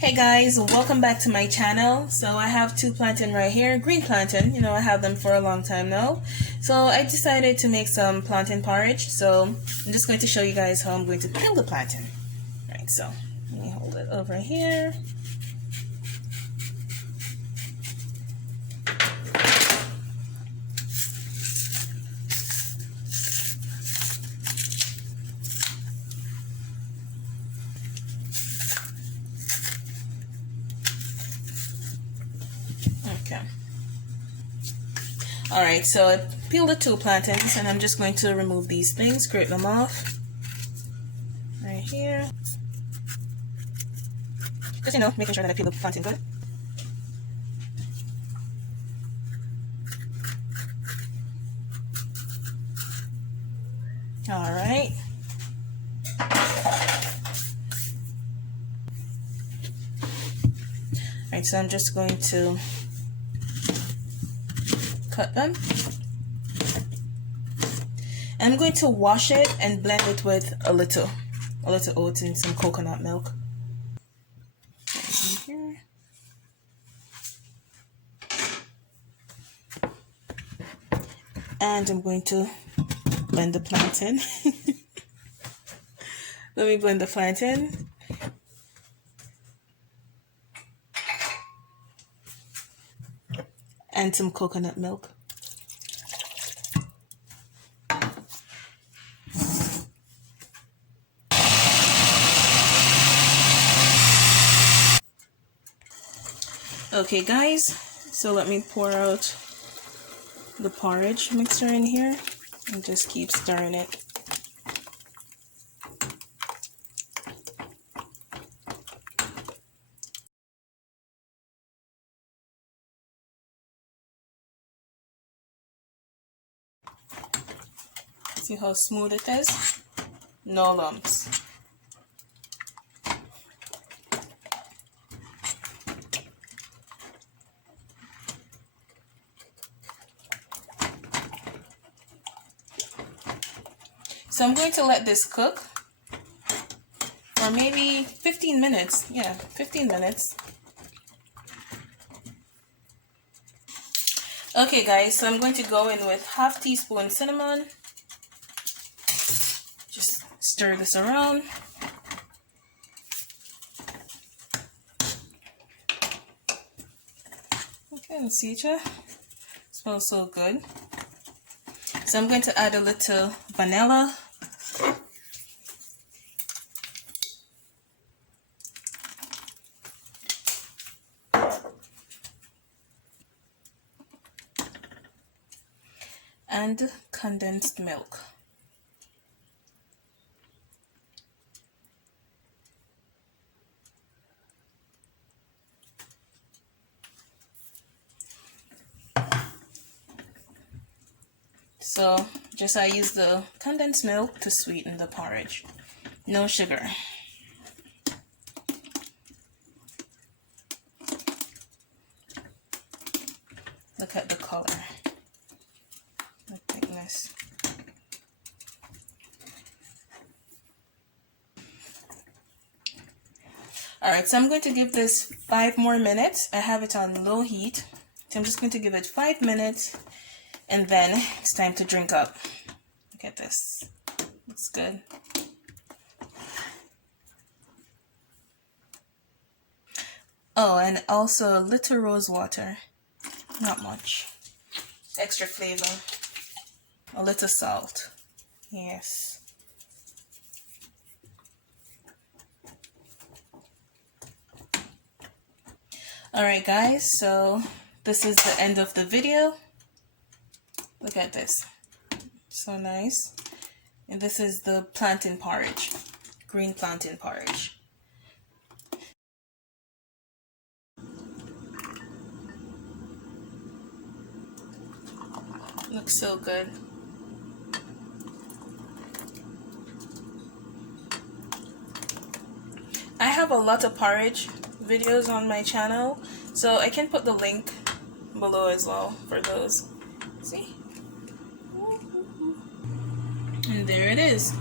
Hey guys, welcome back to my channel. So I have two plantain right here, green plantain. I have them for a long time now. So I decided to make some plantain porridge. So I'm just going to show you guys how I'm going to peel the plantain. Right, so let me hold it over here. Okay. Alright, so I peeled the two plantains and I'm just going to remove these things, scrape them off. Right here. Just, making sure that I peel the plantain good. Alright. Alright, so I'm just going to cut them. I'm going to wash it and blend it with a little oats and some coconut milk. Here. And I'm going to blend the plantain. Let me blend the plantain. And some coconut milk. Okay guys, so let me pour out the porridge mixture in here and just keep stirring it. See how smooth it is? No lumps. So I'm going to let this cook for maybe 15 minutes. Yeah, 15 minutes. Okay guys, so I'm going to go in with half teaspoon cinnamon. Just stir this around. Okay, let's see it. Smells so good. So I'm going to add a little vanilla. And condensed milk. So I use the condensed milk to sweeten the porridge. No sugar. Look at the color. The thickness. Alright, so I'm going to give this 5 more minutes. I have it on low heat. So I'm just going to give it 5 minutes and then it's time to drink up. Look at this. Looks good. Oh, and also a little rose water. Not much. Extra flavor. A little salt. Yes. Alright guys, so this is the end of the video. Look at this. So nice. And this is the plantain porridge. Green plantain porridge. Looks so good. I have a lot of porridge videos on my channel, so I can put the link below as well for those. See? And there it is.